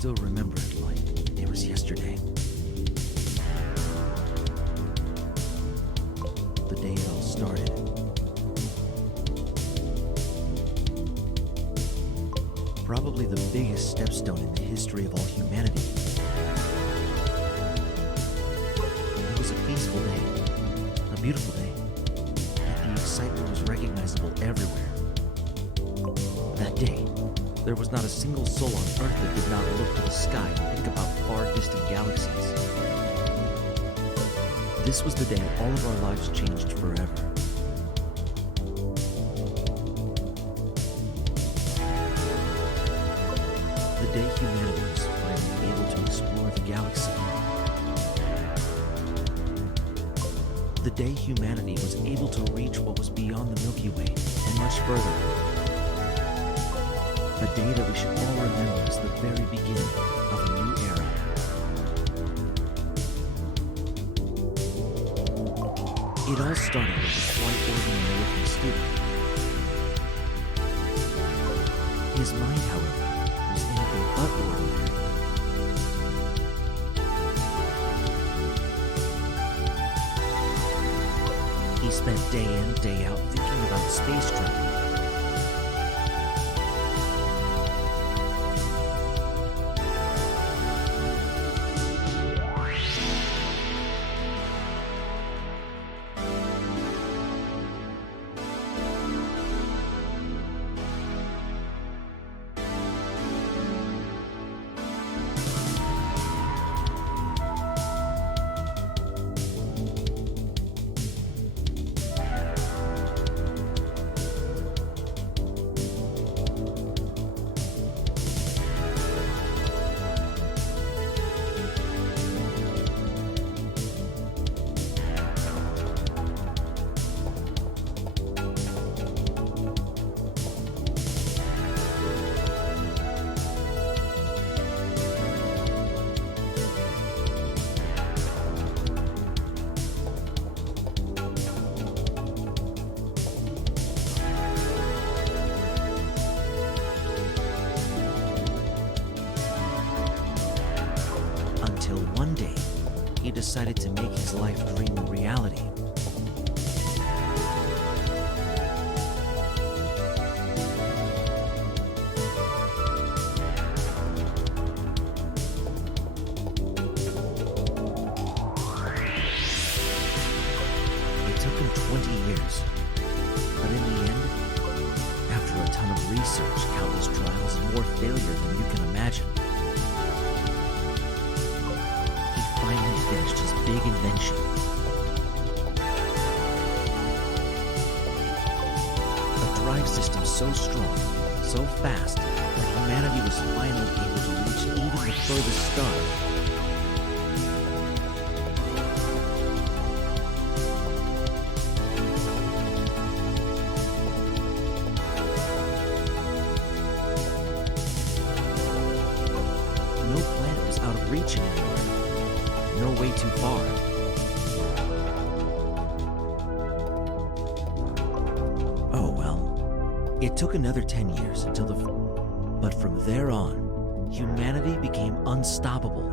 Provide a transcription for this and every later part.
still remember it like it was yesterday. The day it all started. Probably the biggest stepstone in the history of all humanity. It was a peaceful day, a beautiful day, yet the excitement was recognizable everywhere. That day, there was not a single soul on Earth that did not look to the sky and think about far distant galaxies. This was the day all of our lives changed forever. The day humanity was finally able to explore the galaxy. The day humanity was able to reach what was beyond the Milky Way and much further. A day that we should all remember as the very beginning of a new era. It all started with a quite ordinary looking student. His mind, however, was anything but ordinary. He spent day in, day out thinking about space travel. One day, he decided to make his life dream a reality. It took him 20 years, but in the end, after a ton of research, countless trials, and more failure than you can imagine, finally finished his big invention. A drive system so strong, so fast, that humanity was finally able to reach even the furthest star. No planet was out of reach anymore. No way too far. Oh well. It took another 10 years until but from there on, humanity became unstoppable.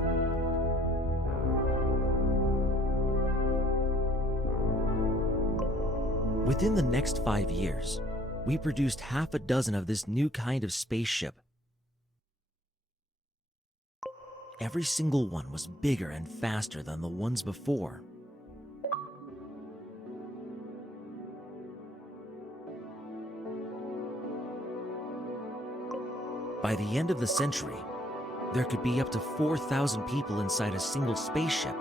Within the next 5 years, we produced half a dozen of this new kind of spaceship. Every single one was bigger and faster than the ones before. By the end of the century, there could be up to 4,000 people inside a single spaceship.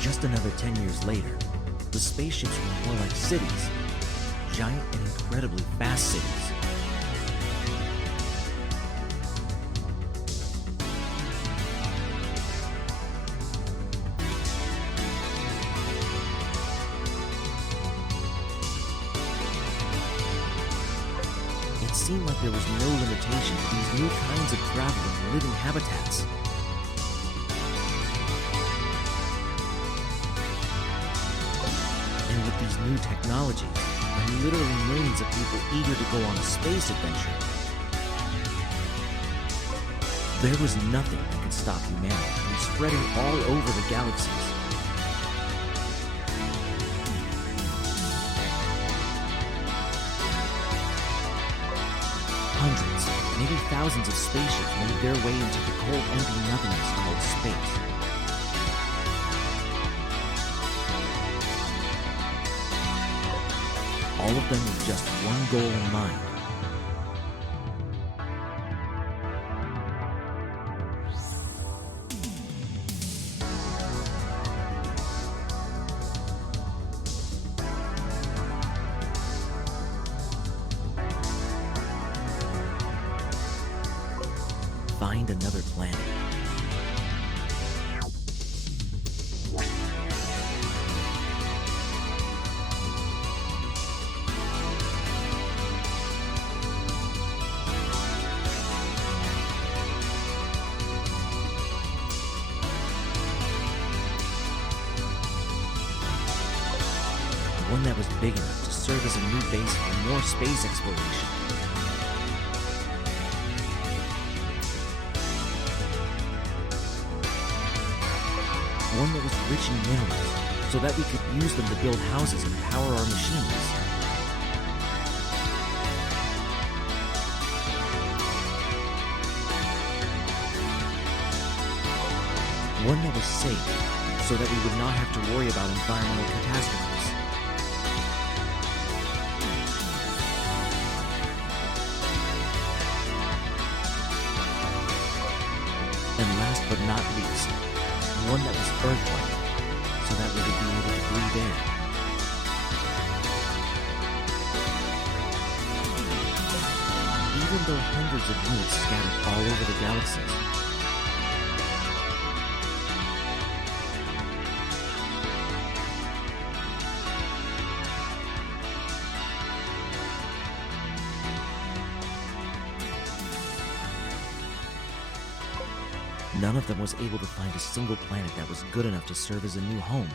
Just another 10 years later, the spaceships were more like cities, giant and incredibly fast cities. It seemed like there was no limitation to these new kinds of travel and living habitats. these new technologies, and literally millions of people eager to go on a space adventure. There was nothing that could stop humanity from spreading all over the galaxies. Hundreds, maybe thousands of spaceships made their way into the cold, empty nothingness called space. All of them with just one goal in mind. Find another planet. One that was big enough to serve as a new base for more space exploration. One that was rich in minerals, so that we could use them to build houses and power our machines. One that was safe, so that we would not have to worry about environmental catastrophes. And last but not least, one that was Earth-like, so that we would be able to breathe air. Even though hundreds of units scattered all over the galaxies, none of them was able to find a single planet that was good enough to serve as a new home.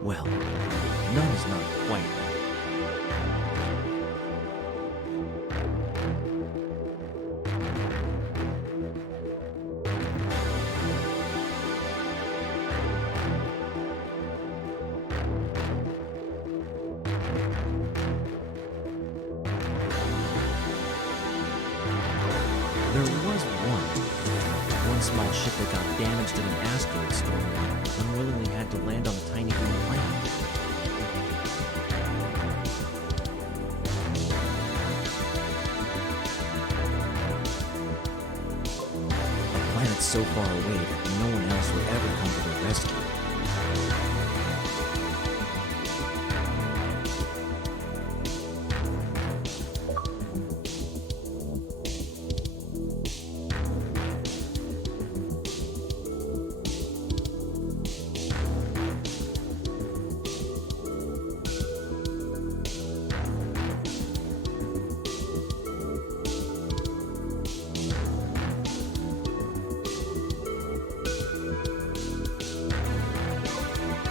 Well, none is not quite right. There was one small ship that got damaged in an asteroid storm and unwillingly had to land on a tiny green planet. A planet so far away that no one else would ever come to their rescue.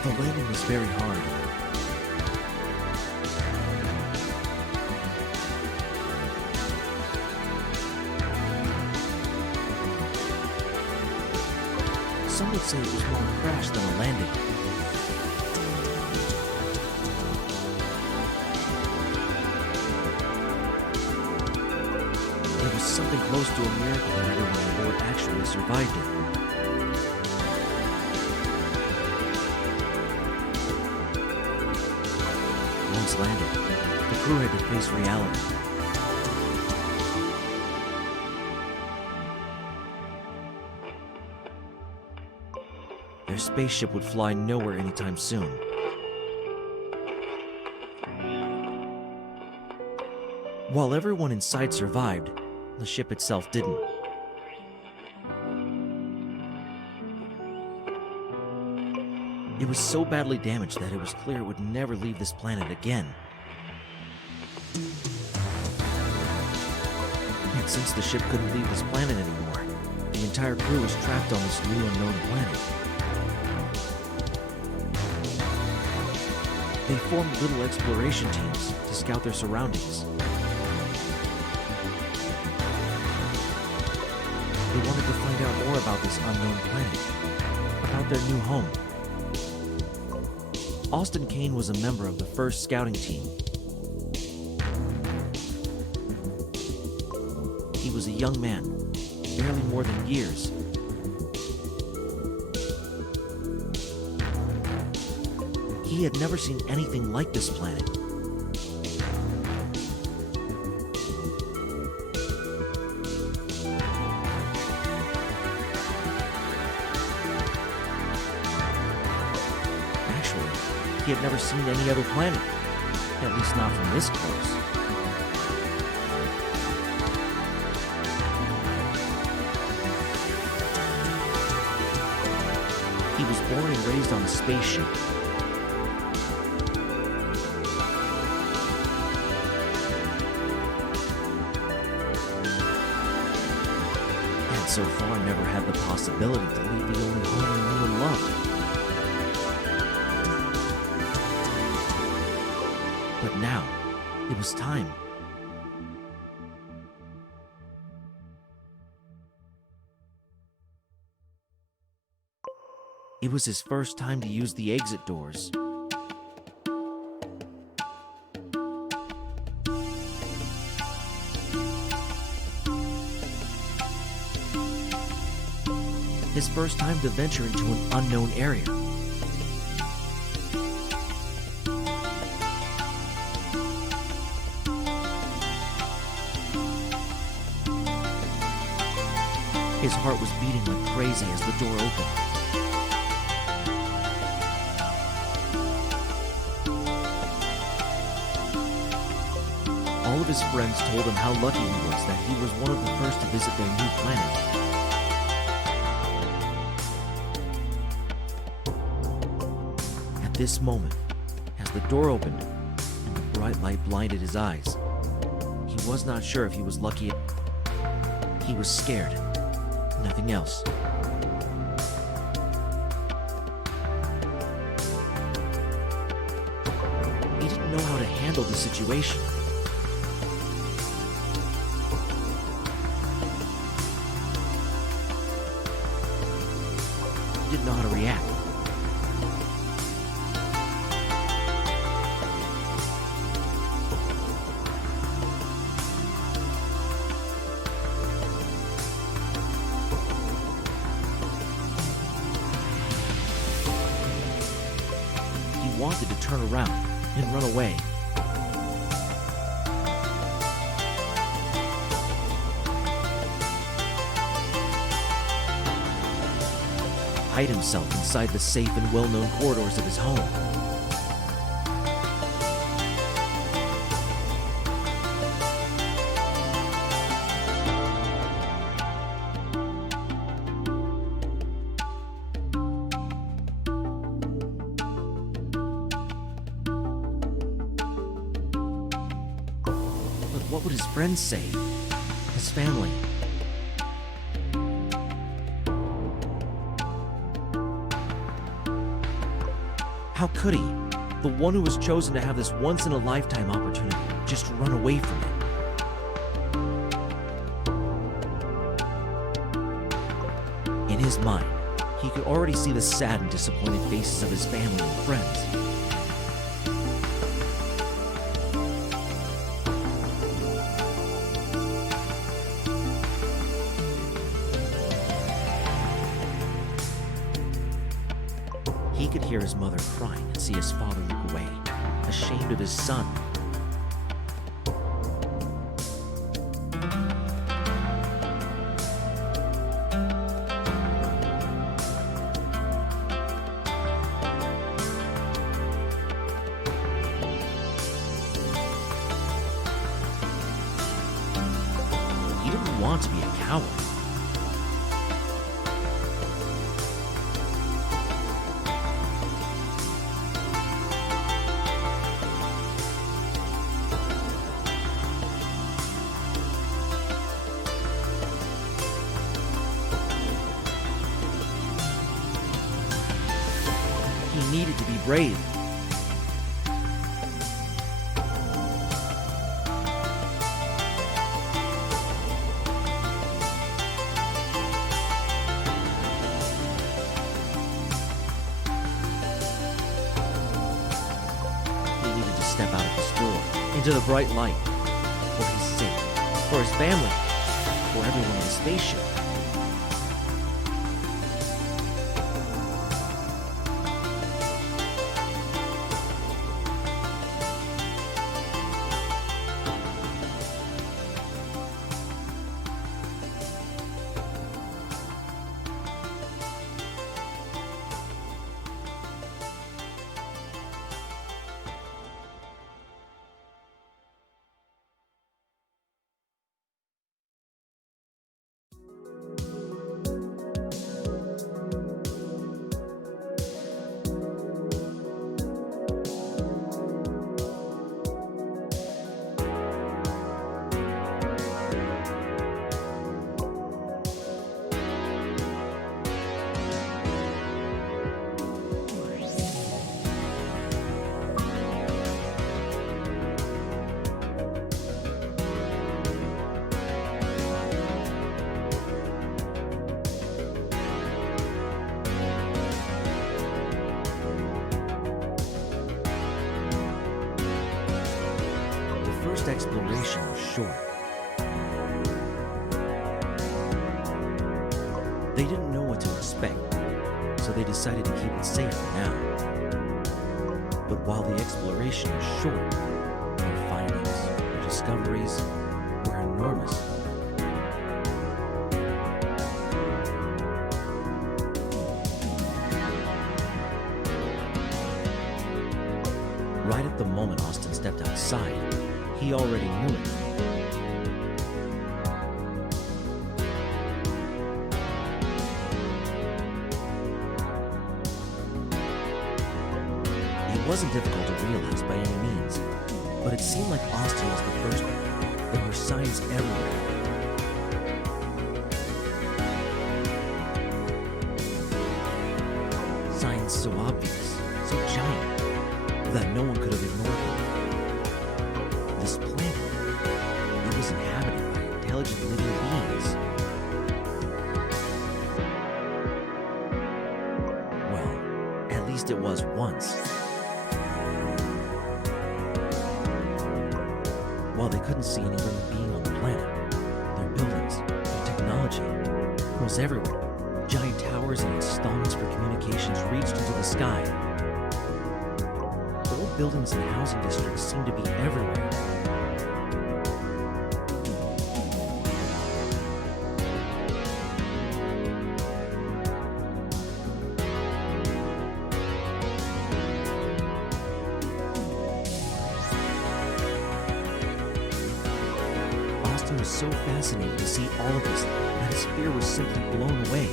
The landing was very hard. Some would say it was more a crash than a landing. It was something close to a miracle that everyone on board actually survived it. Once landed, the crew had to face reality. Their spaceship would fly nowhere anytime soon. While everyone inside survived, the ship itself didn't. It was so badly damaged that it was clear it would never leave this planet again. And since the ship couldn't leave this planet anymore, the entire crew was trapped on this new unknown planet. They formed little exploration teams to scout their surroundings. They wanted to find out more about this unknown planet, about their new home. Austin Kane was a member of the first scouting team. He was a young man, barely more than years. He had never seen anything like this planet. Actually, he had never seen any other planet, at least not from this close. He was born and raised on a spaceship. And so far never had the possibility to leave the only home he knew and loved. But now, it was time. It was his first time to use the exit doors. His first time to venture into an unknown area. His heart was beating like crazy as the door opened. All of his friends told him how lucky he was that he was one of the first to visit their new planet. At this moment, as the door opened and the bright light blinded his eyes, he was not sure if he was lucky. He was scared, nothing else. He didn't know how to handle the situation. He didn't know how to react. He wanted to turn around and run away. Hide himself inside the safe and well-known corridors of his home. But what would his friends say? His family? How could he, the one who was chosen to have this once-in-a-lifetime opportunity, just run away from it? In his mind, he could already see the sad and disappointed faces of his family and friends. He could hear his mother crying and see his father look away, ashamed of his son. want to be a coward. He needed to be brave. He needed to step out of his door into the bright light for his sake, for his family, for everyone on the spaceship. The first exploration was short. They didn't know what to expect, so they decided to keep it safe for now. But while the exploration was short, their findings, their discoveries were enormous. Right at the moment Austin stepped outside, he already knew it. It wasn't difficult to realize by any means, but it seemed like Austin was the first one. There were signs everywhere. Signs so obvious, so giant, that no one could have ignored them. This planet, it was inhabited by intelligent living beings. Well, at least it was once. While they couldn't see any living being on the planet, their buildings, their technology was everywhere. Giant towers and installments for communications reached into the sky. Old buildings and housing districts seemed to be everywhere. Austin was so fascinated to see all of this that his fear was simply blown away.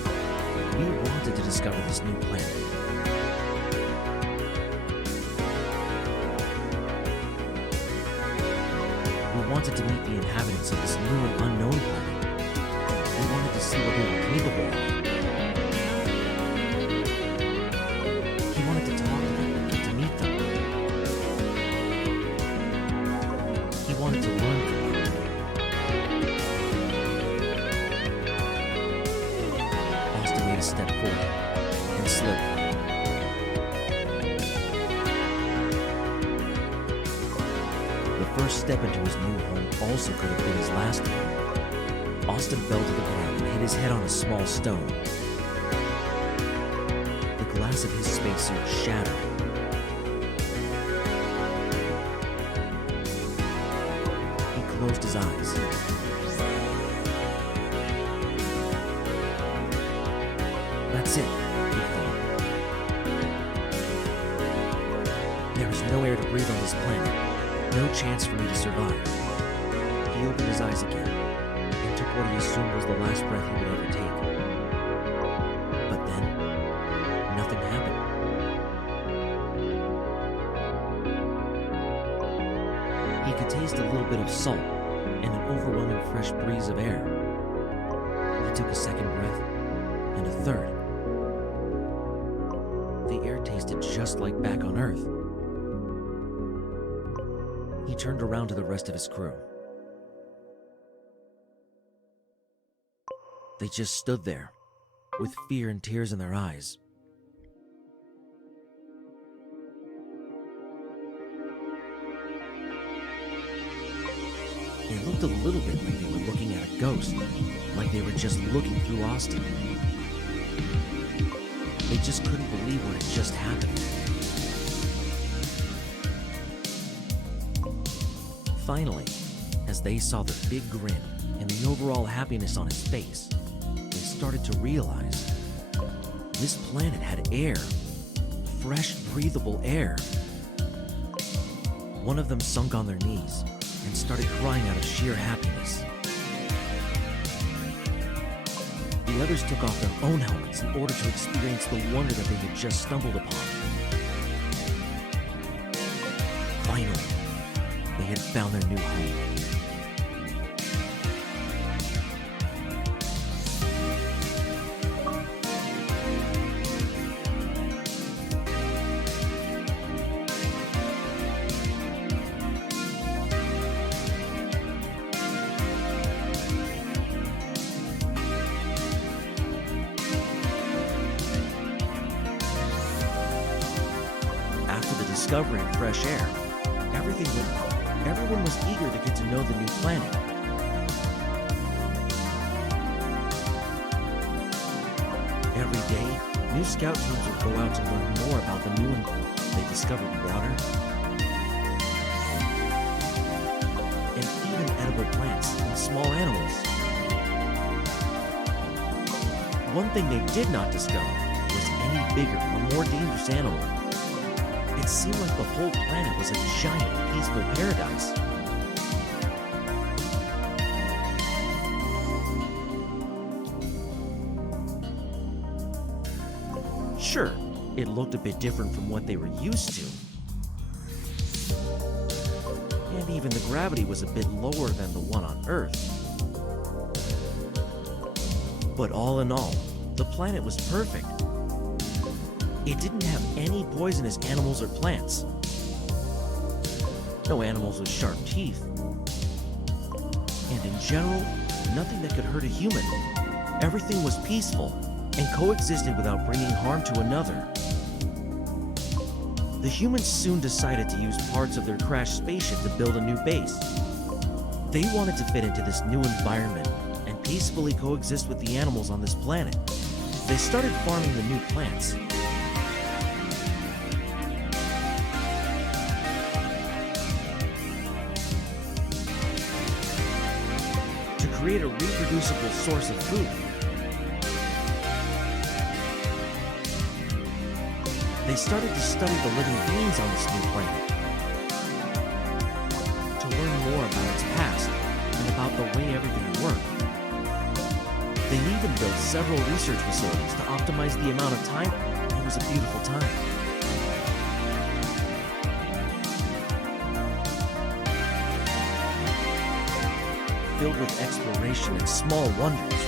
We wanted to discover this new planet. We wanted to meet the inhabitants of this new and unknown planet. We wanted to see what they were capable of. He wanted to talk to them, get to meet them. He wanted to learn from them. Austin made a step forward and slipped. The first step into his new home also could have been his last one. Austin fell to the ground and hit his head on a small stone. The glass of his spacesuit shattered. He closed his eyes. That's it, he thought. There is no air to breathe on this planet. No chance for me to survive. He opened his eyes again and took what he assumed was the last breath he would ever take. But then, nothing happened. He could taste a little bit of salt and an overwhelming fresh breeze of air. He took a second breath and a third. The air tasted just like back on Earth. He turned around to the rest of his crew. They just stood there, with fear and tears in their eyes. It looked a little bit like they were looking at a ghost, like they were just looking through Austin. They just couldn't believe what had just happened. Finally, as they saw the big grin and the overall happiness on his face, they started to realize this planet had air, fresh, breathable air. One of them sunk on their knees and started crying out of sheer happiness. The others took off their own helmets in order to experience the wonder that they had just stumbled upon. Finally, they had found their new home. After the discovery of fresh air, everyone was eager to get to know the new planet. Every day, new scout teams would go out to learn more about the new environment. They discovered water and even edible plants and small animals. One thing they did not discover was any bigger or more dangerous animal. It seemed like the whole planet was a giant, peaceful paradise. Sure, it looked a bit different from what they were used to. And even the gravity was a bit lower than the one on Earth. But all in all, the planet was perfect. It didn't have any poisonous animals or plants. No animals with sharp teeth. And in general, nothing that could hurt a human. Everything was peaceful and coexisted without bringing harm to another. The humans soon decided to use parts of their crashed spaceship to build a new base. They wanted to fit into this new environment and peacefully coexist with the animals on this planet. They started farming the new plants. To create a reproducible source of food. They started to study the living beings on this new planet, to learn more about its past and about the way everything worked. They even built several research facilities to optimize the amount of time. It was a beautiful time. Filled with exploration and small wonders.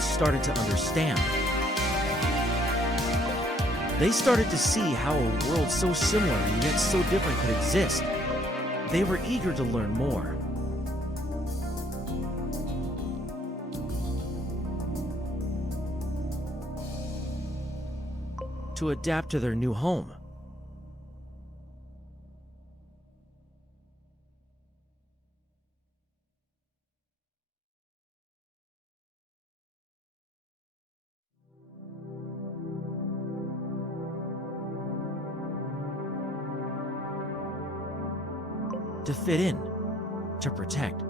Started to understand. They started to see how a world so similar and yet so different could exist. They were eager to learn more. To adapt to their new home. To fit in, to protect.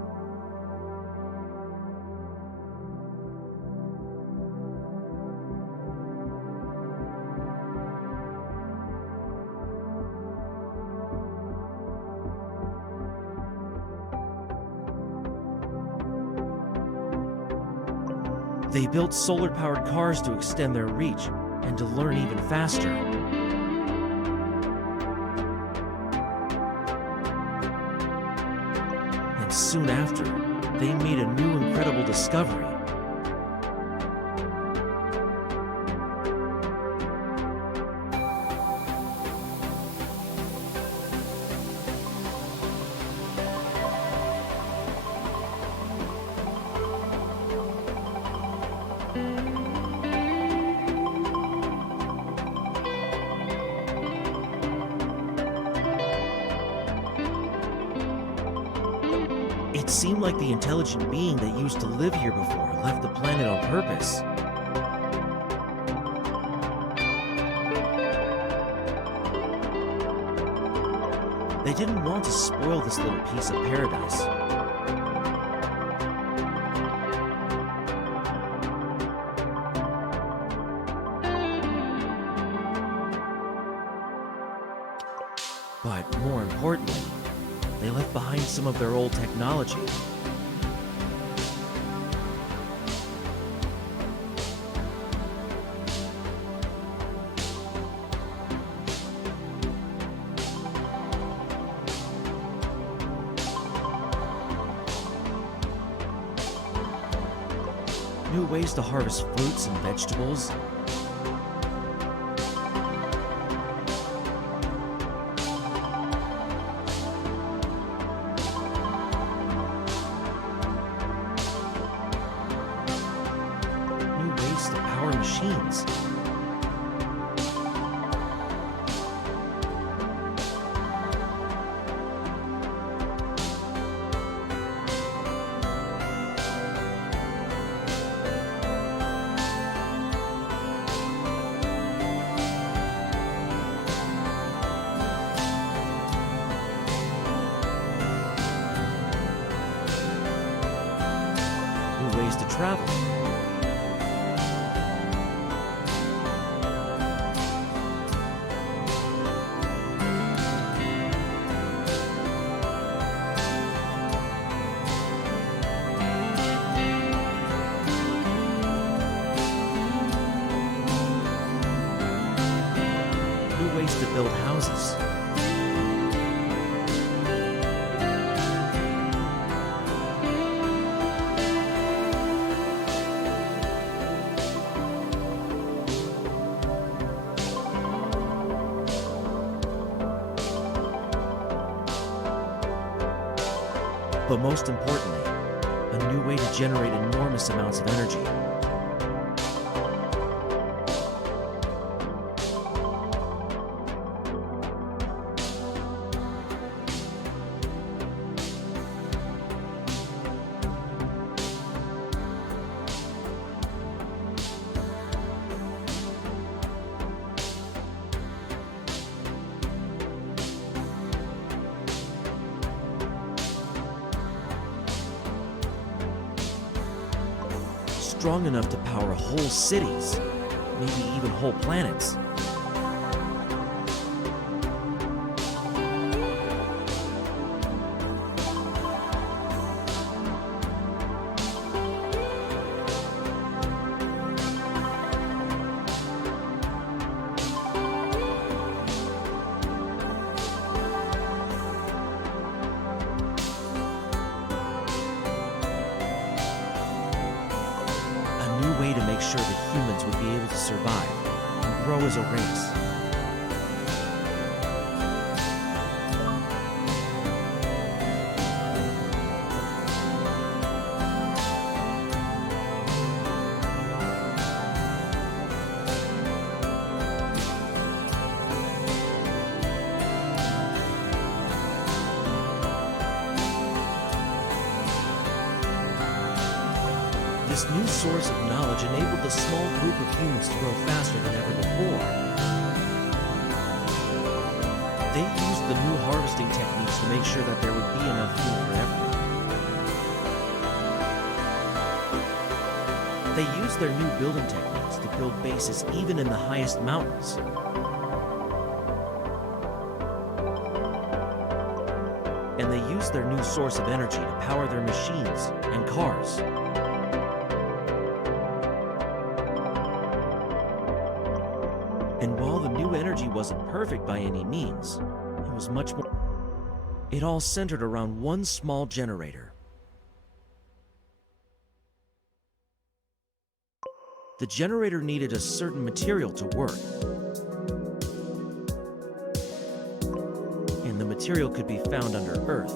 They built solar-powered cars to extend their reach and to learn even faster. And soon after, they made a new incredible discovery. It seemed like the intelligent being that used to live here before left the planet on purpose. They didn't want to spoil this little piece of paradise. But more importantly, they left behind some of their old technology. New ways to harvest fruits and vegetables. To power machines. New ways to travel. Ways to build houses. But most importantly, a new way to generate enormous amounts of energy. Strong enough to power whole cities, maybe even whole planets. Way to make sure that humans would be able to survive and grow as a race. This new source of knowledge enabled a small group of humans to grow faster than ever before. They used the new harvesting techniques to make sure that there would be enough food for everyone. They used their new building techniques to build bases even in the highest mountains. And they used their new source of energy to power their machines and cars. wasn't perfect by any means. It was much more. It all centered around one small generator. The generator needed a certain material to work. And the material could be found under Earth.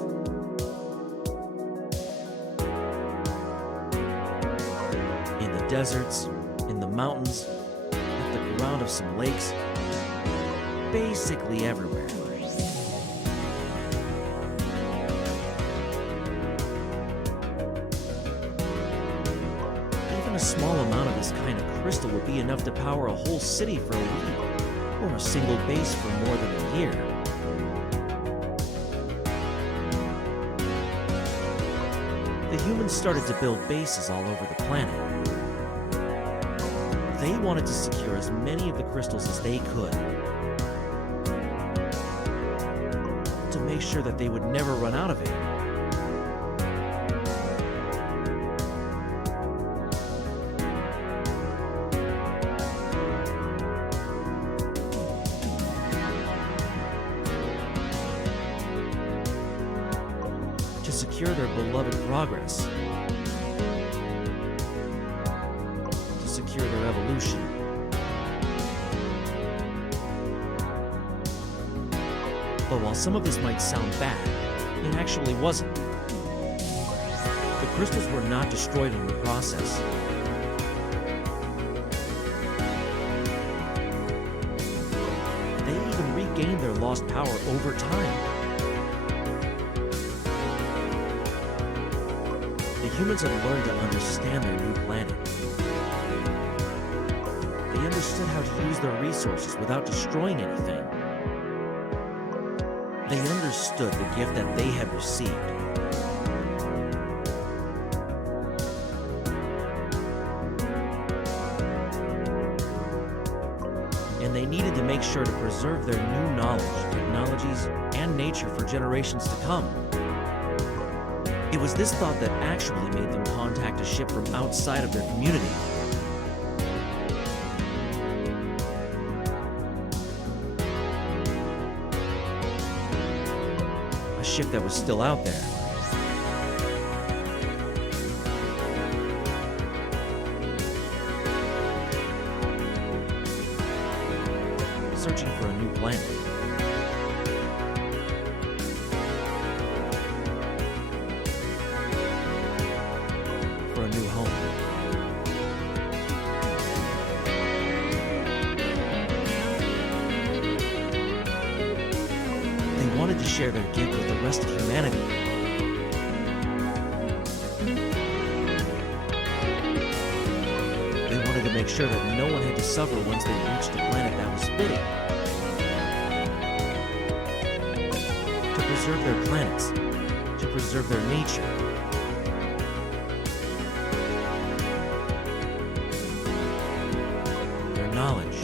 In the deserts, in the mountains, at the ground of some lakes, basically everywhere. Even a small amount of this kind of crystal would be enough to power a whole city for a week, or a single base for more than a year. The humans started to build bases all over the planet. They wanted to secure as many of the crystals as they could, to make sure that they would never run out of it. To secure their beloved progress, to secure their evolution. But while some of this might sound bad, it actually wasn't. The crystals were not destroyed in the process. They even regained their lost power over time. The humans had learned to understand their new planet. They understood how to use their resources without destroying anything. They understood the gift that they had received. And they needed to make sure to preserve their new knowledge, technologies, and nature for generations to come. It was this thought that actually made them contact a ship from outside of their community. A ship that was still out there. Searching for a new planet. For a new home. They wanted to share their gift with the rest of humanity. They wanted to make sure that no one had to suffer once they reached a planet that was fitting. To preserve their planets, to preserve their nature. Their knowledge.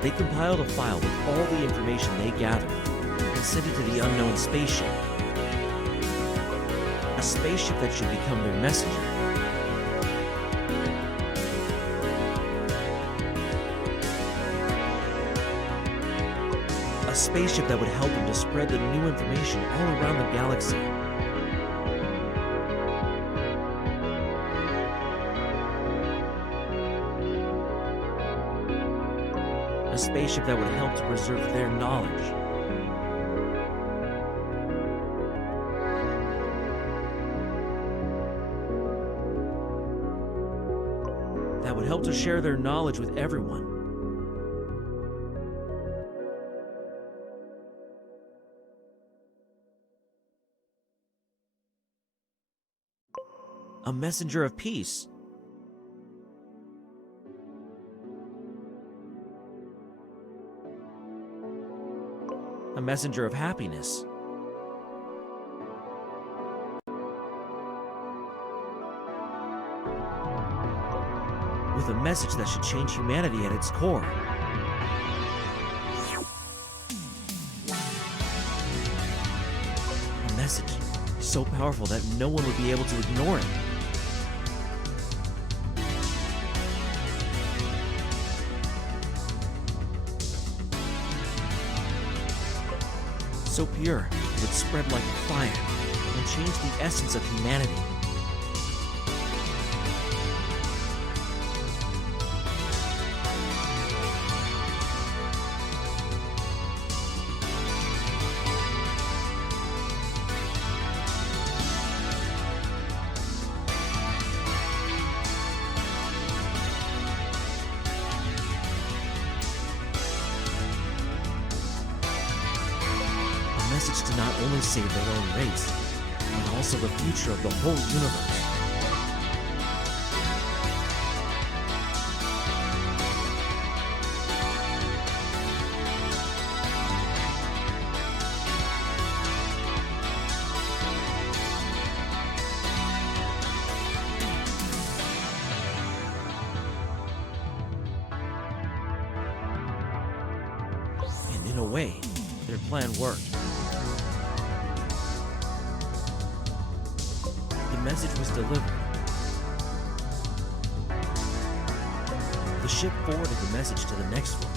They compiled a file with all the information they gathered and sent it to the unknown spaceship. A spaceship that should become their messenger. A spaceship that would help them to spread the new information all around the galaxy. A spaceship that would help to preserve their knowledge. That would help to share their knowledge with everyone. A messenger of peace. A messenger of happiness. With a message that should change humanity at its core. A message so powerful that no one would be able to ignore it. so pure it would spread like fire and change the essence of humanity. The message to not only save their own race, but also the future of the whole universe. And in a way, their plan worked. The message was delivered. The ship forwarded the message to the next one.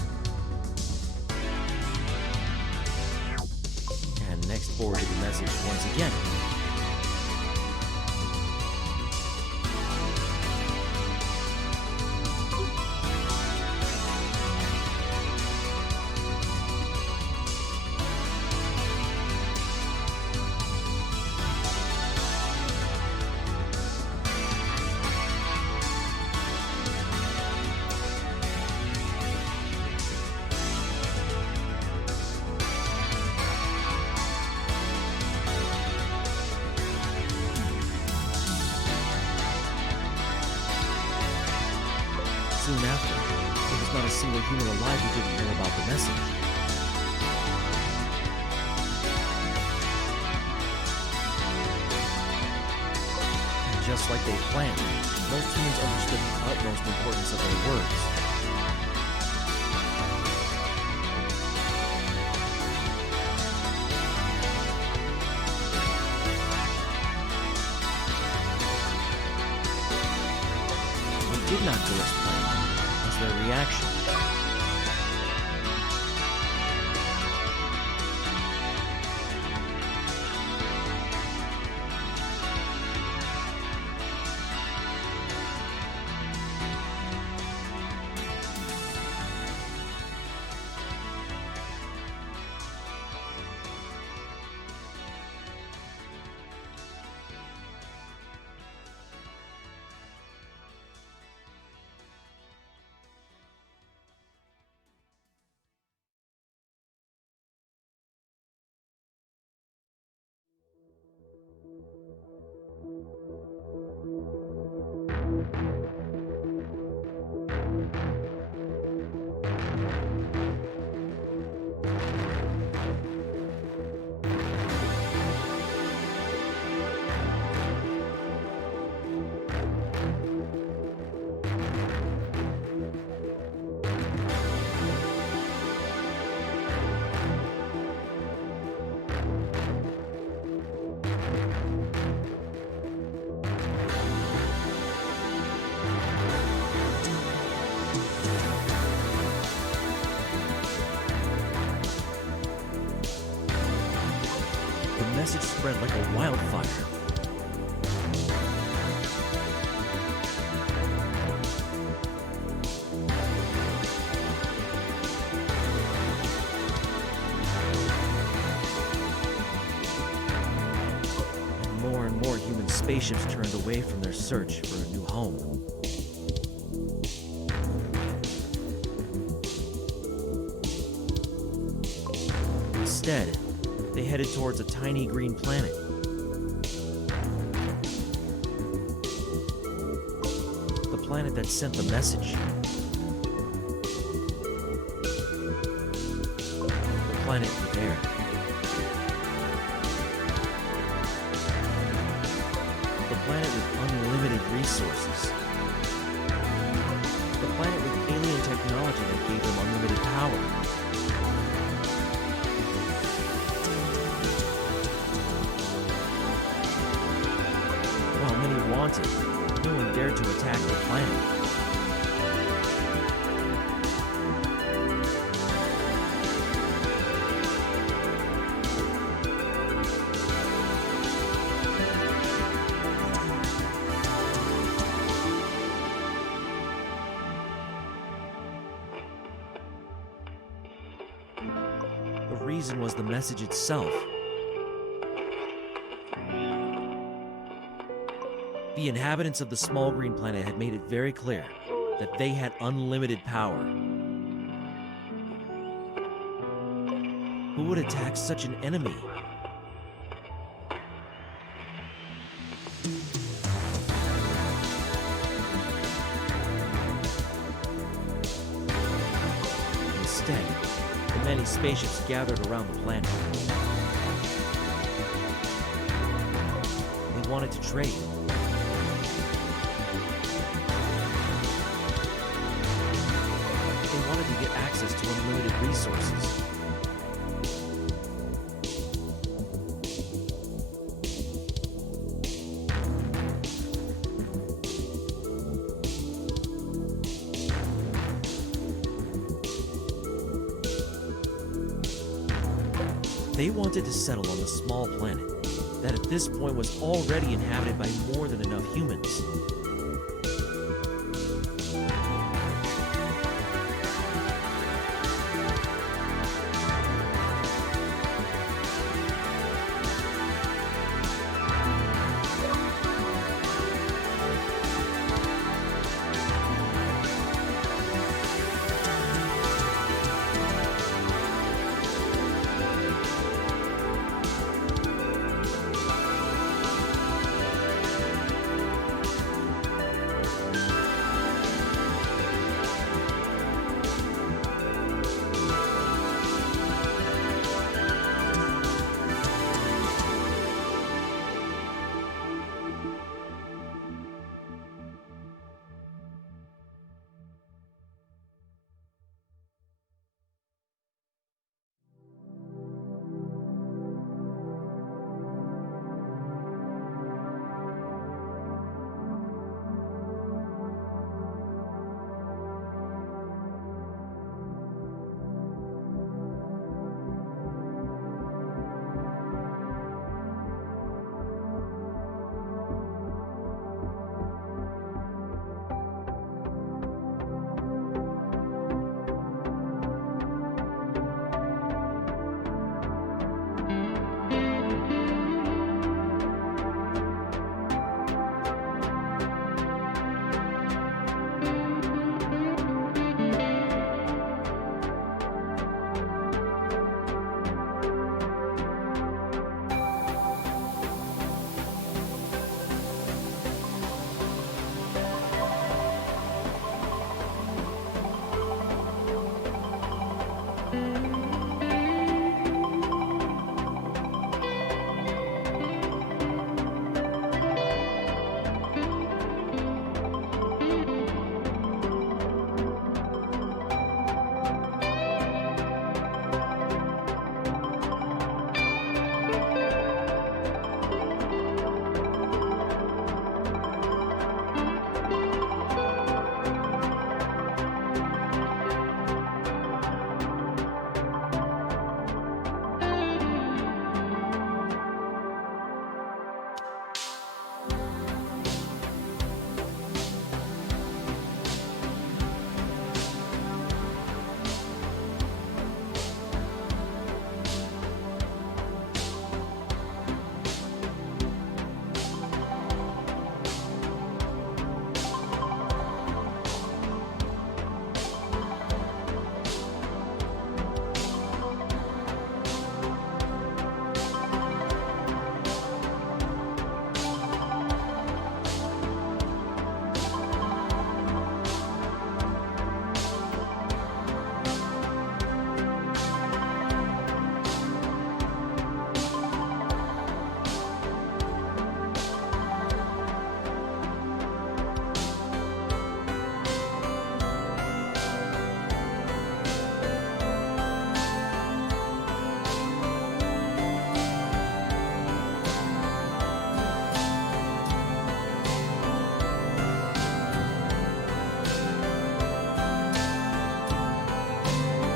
And next forwarded the message once again. Soon after, there was not a single human alive who didn't know about the message. And just like they planned, most humans understood the utmost importance of their words. They did not go as planned. Their reaction. The message spread like a wildfire. And more human spaceships turned away from their search for a new home. Instead, they headed towards a tiny green planet. The planet that sent the message. The planet Aery. The planet with unlimited resources. The planet with alien technology that gave them unlimited power. Wanted, no one dared to attack the planet. reason was the message itself. The inhabitants of the small green planet had made it very clear that they had unlimited power. Who would attack such an enemy? Instead, the many spaceships gathered around the planet. They wanted to trade. They wanted to get access to unlimited resources. They wanted to settle on the small planet that at this point was already inhabited by more than enough humans.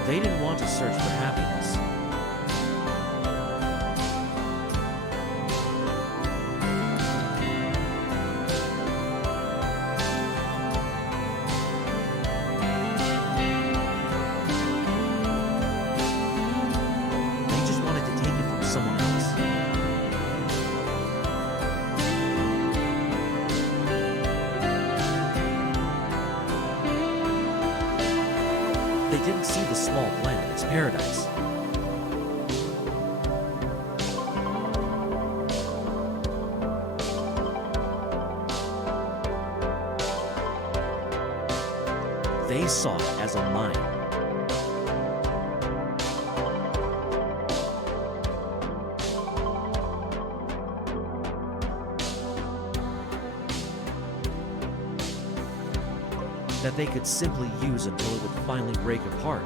They didn't want to search for happiness. didn't see the small planet as paradise. They saw it as a mine. That they could simply use until it would finally break apart.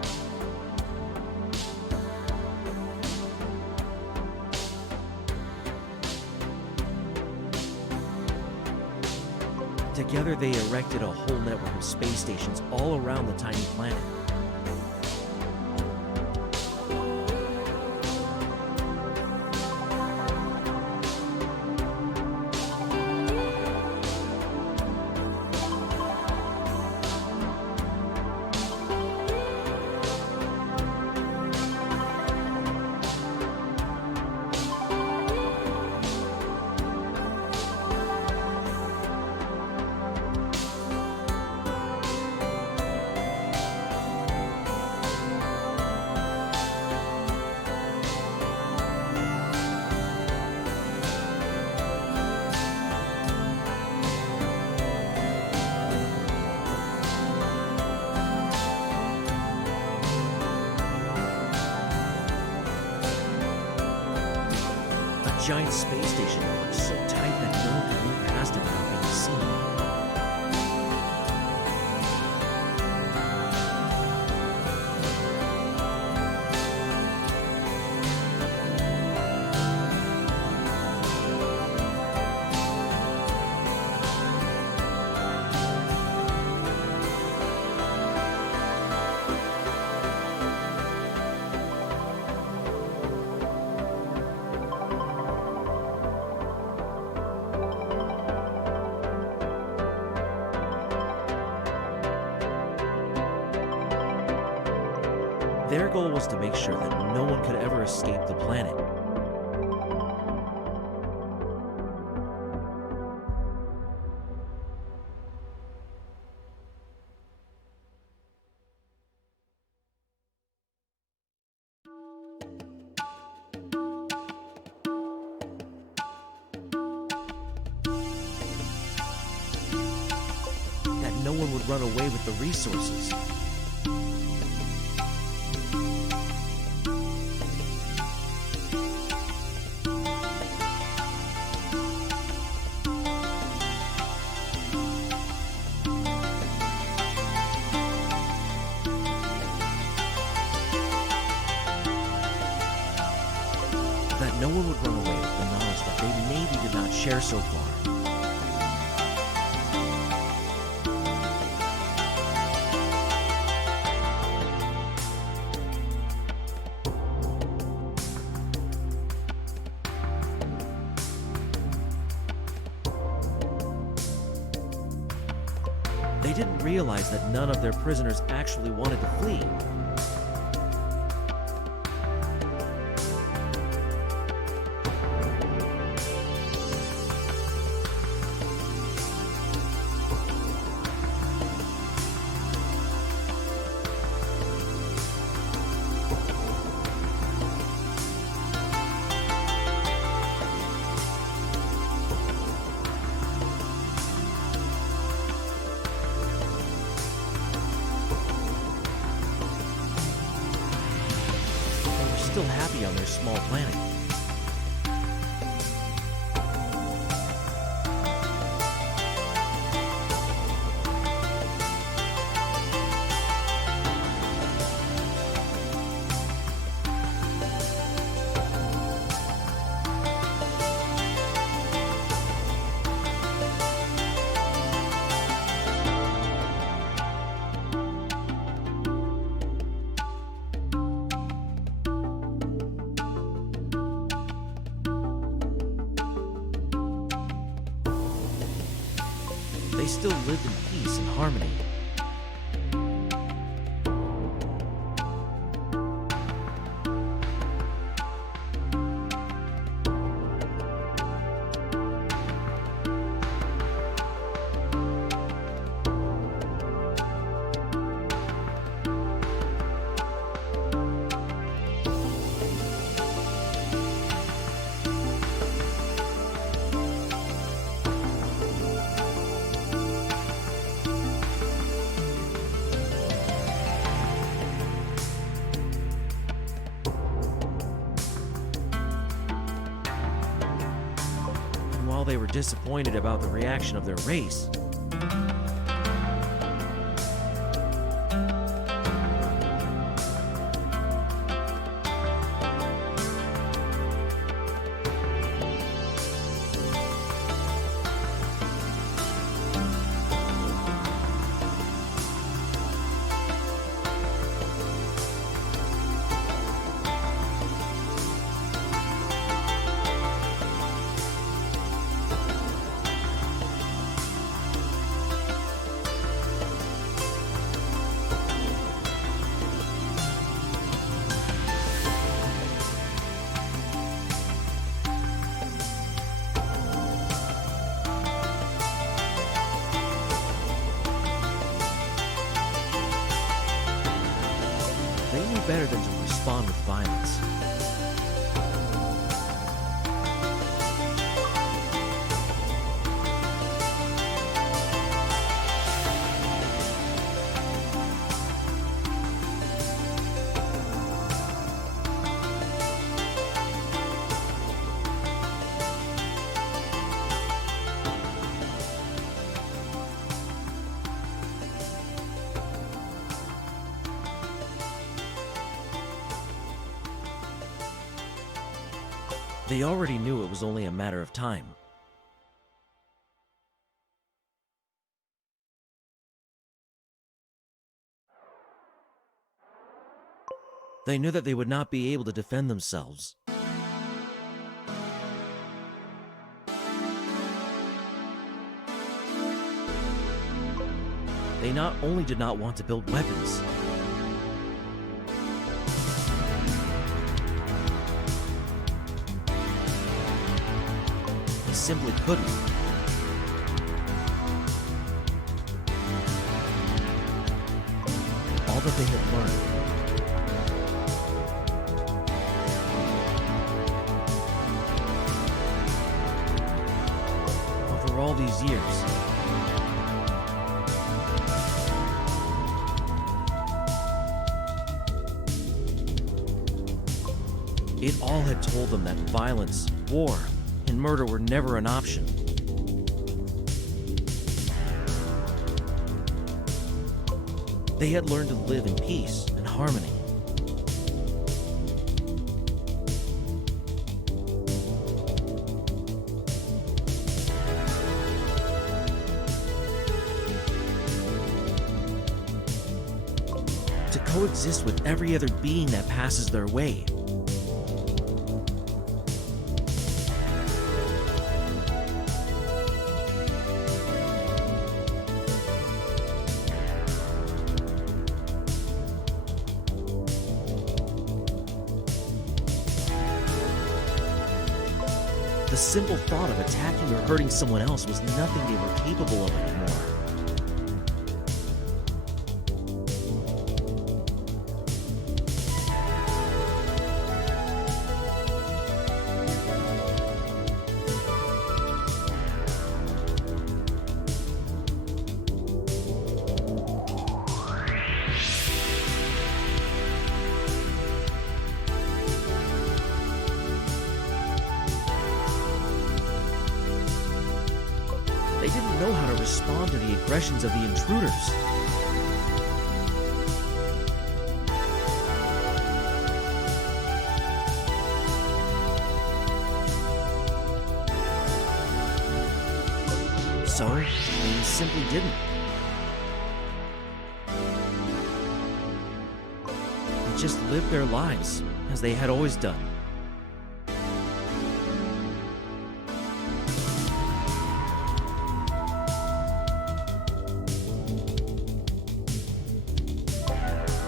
Together, they erected a whole network of space stations all around the tiny planet. A giant space station network so tight that no one could move past it without being seen. Their goal was to make sure that no one could ever escape the planet. That no one would run away with the resources. That no one would run away with the knowledge that they maybe did not share so far. They didn't realize that none of their prisoners actually wanted to flee. Still happy on their small planet. They still lived in peace and harmony. they were disappointed about the reaction of their race, they knew better than to respond with violence. They already knew it was only a matter of time. They knew that they would not be able to defend themselves. They not only did not want to build weapons, they simply couldn't. All that they had learned over all these years, it all had told them that violence, war, and murder were never an option. They had learned to live in peace and harmony. To coexist with every other being that passes their way. The simple thought of attacking or hurting someone else was nothing they were capable of anymore. They didn't know how to respond to the aggressions of the intruders. So, they simply didn't. They just lived their lives as they had always done.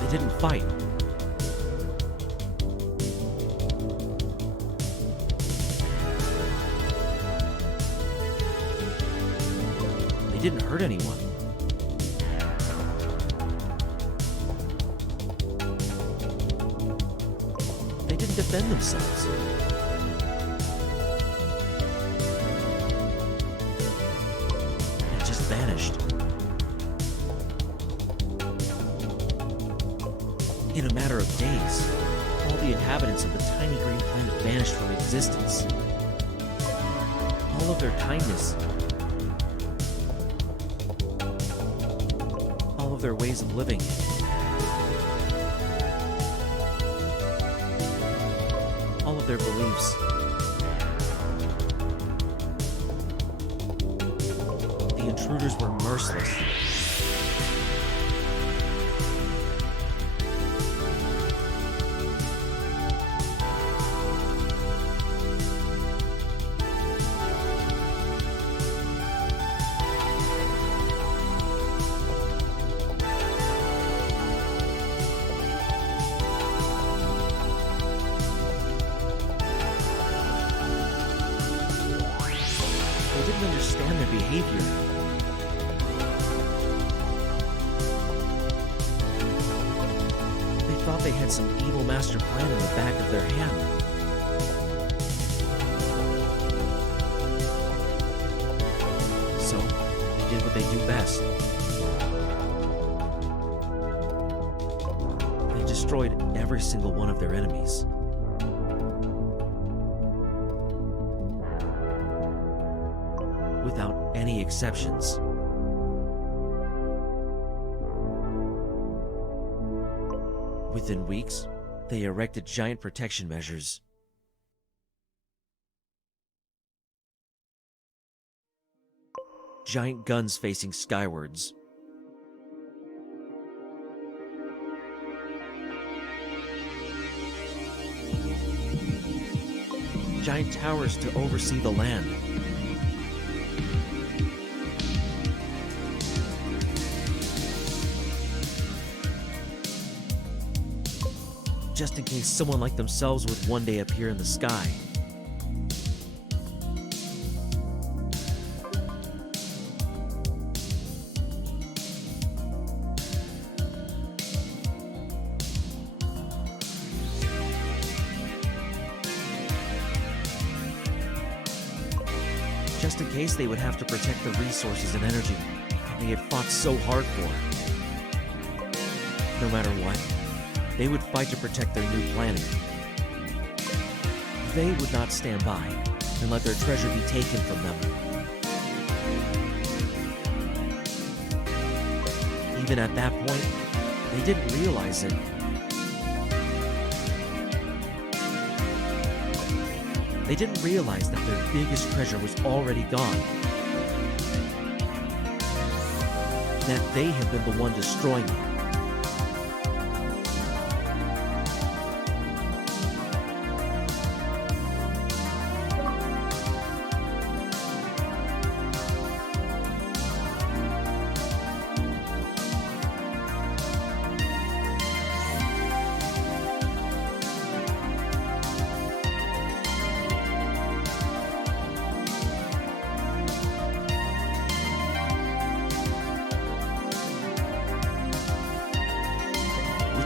They didn't fight. They didn't hurt anyone. They didn't defend themselves. They just vanished. In a matter of days, all the inhabitants of the tiny green planet vanished from existence. all of their kindness, all of their ways of living, all of their beliefs. The intruders were merciless. They didn't understand their behavior. They thought they had some evil master plan in the back of their hand. So, they did what they do best. They destroyed every single one of their enemies. Without any exceptions. Within weeks, they erected giant protection measures. Giant guns facing skywards. Giant towers to oversee the land. Just in case someone like themselves would one day appear in the sky. Just in case they would have to protect the resources and energy they had fought so hard for. No matter what, they would fight to protect their new planet. They would not stand by and let their treasure be taken from them. Even at that point, they didn't realize it. They didn't realize that their biggest treasure was already gone. That they had been the one destroying it.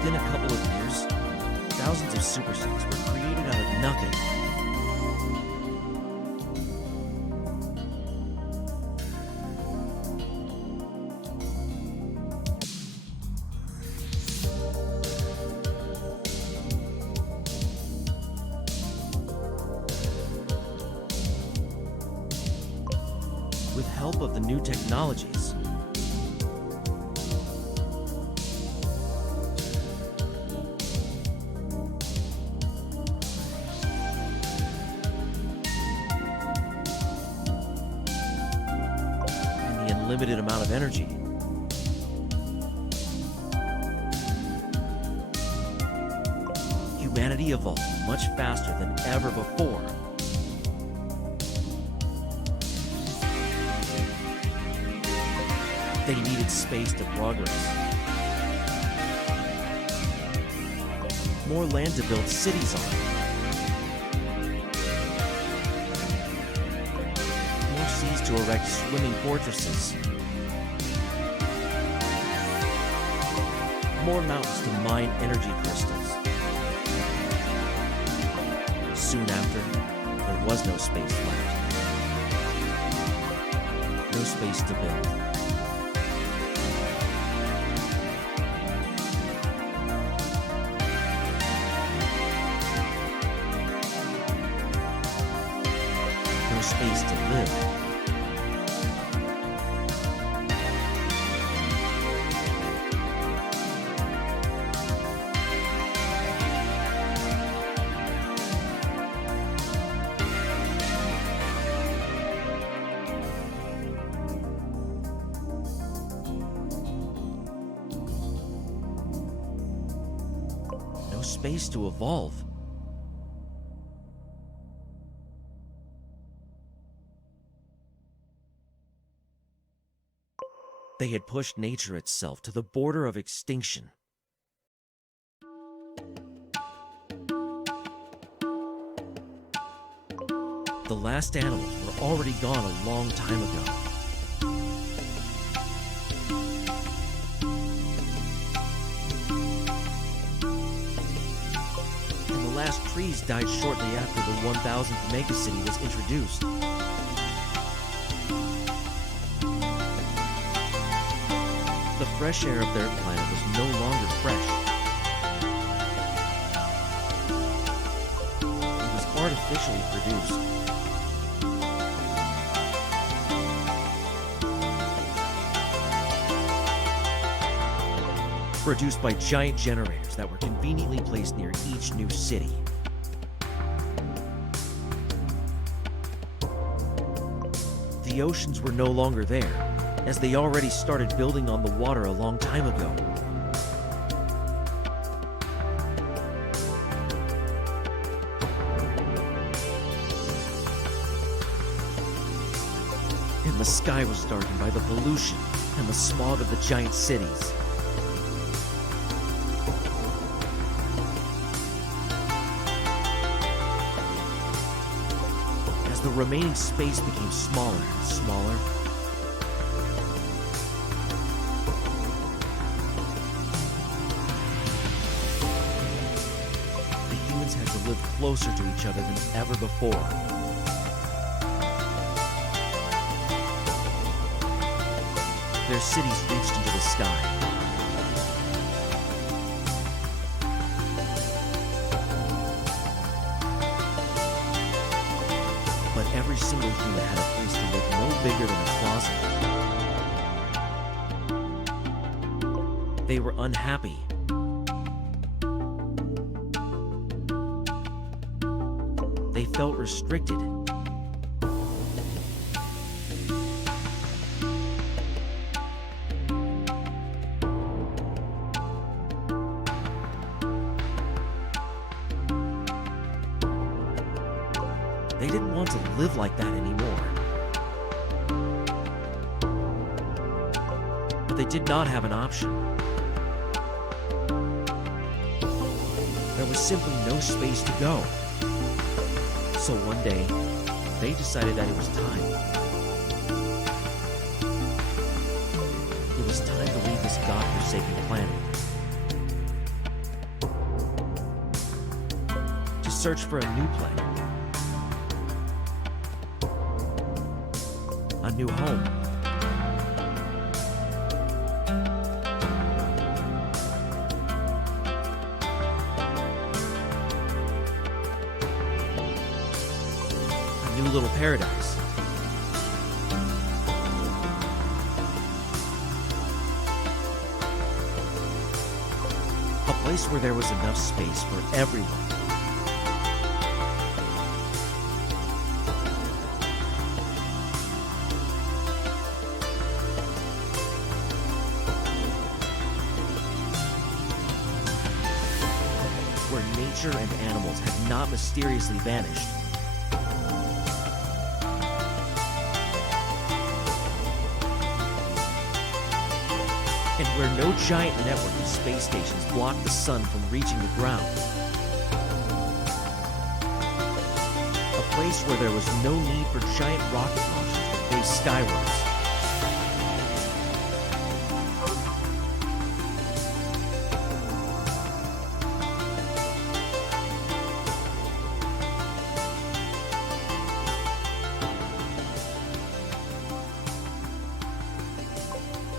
Within a couple of years, thousands of super cities were created out of nothing. With help of the new technologies, limited amount of energy. Humanity evolved much faster than ever before. They needed space to progress. More land to build cities on. To erect swimming fortresses. More mountains to mine energy crystals. Soon after, there was no space left. No space to build. space to live. No space to evolve. They had pushed nature itself to the border of extinction. The last animals were already gone a long time ago. And the last trees died shortly after the 1000th megacity was introduced. The fresh air of their planet was no longer fresh. It was artificially produced. Produced by giant generators that were conveniently placed near each new city. The oceans were no longer there, as they already started building on the water a long time ago. And the sky was darkened by the pollution and the smog of the giant cities. As the remaining space became smaller and smaller, had to live closer to each other than ever before. Their cities reached into the sky. But every single human had a place to live no bigger than a closet. They were unhappy. They felt restricted. They didn't want to live like that anymore. But they did not have an option. There was simply no space to go. So one day, they decided that it was time. It was time to leave this God-forsaken planet. To search for a new planet. A new home. New little paradise. A place where there was enough space for everyone. Where nature and animals had not mysteriously vanished. And where no giant network of space stations blocked the sun from reaching the ground. A place where there was no need for giant rocket launchers to face skywards.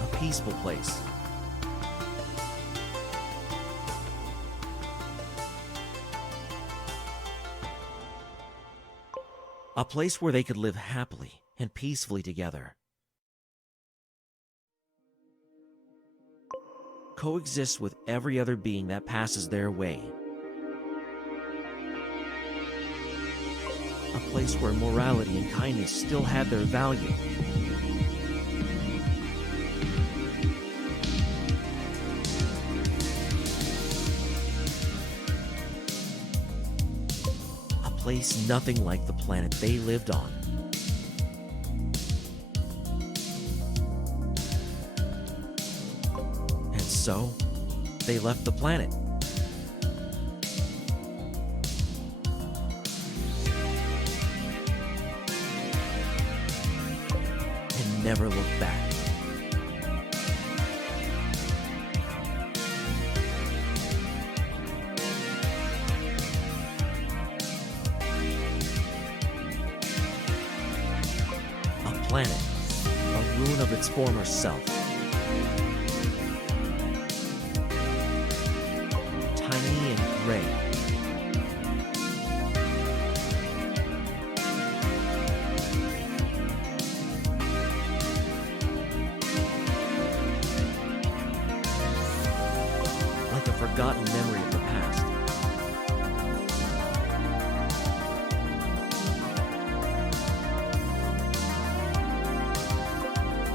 A peaceful place. A place where they could live happily and peacefully together. Coexist with every other being that passes their way. A place where morality and kindness still had their value. A place nothing like the planet they lived on. And so, they left the planet. And never looked back. A planet, a ruin of its former self. Tiny and gray. Like a forgotten memory of the past.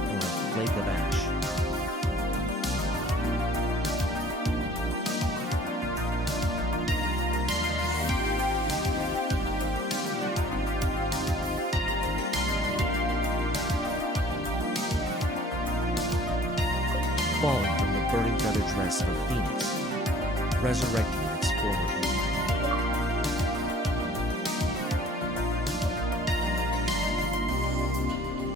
Or a flake of ash. Falling from the burning feather dress of a phoenix, resurrecting in its former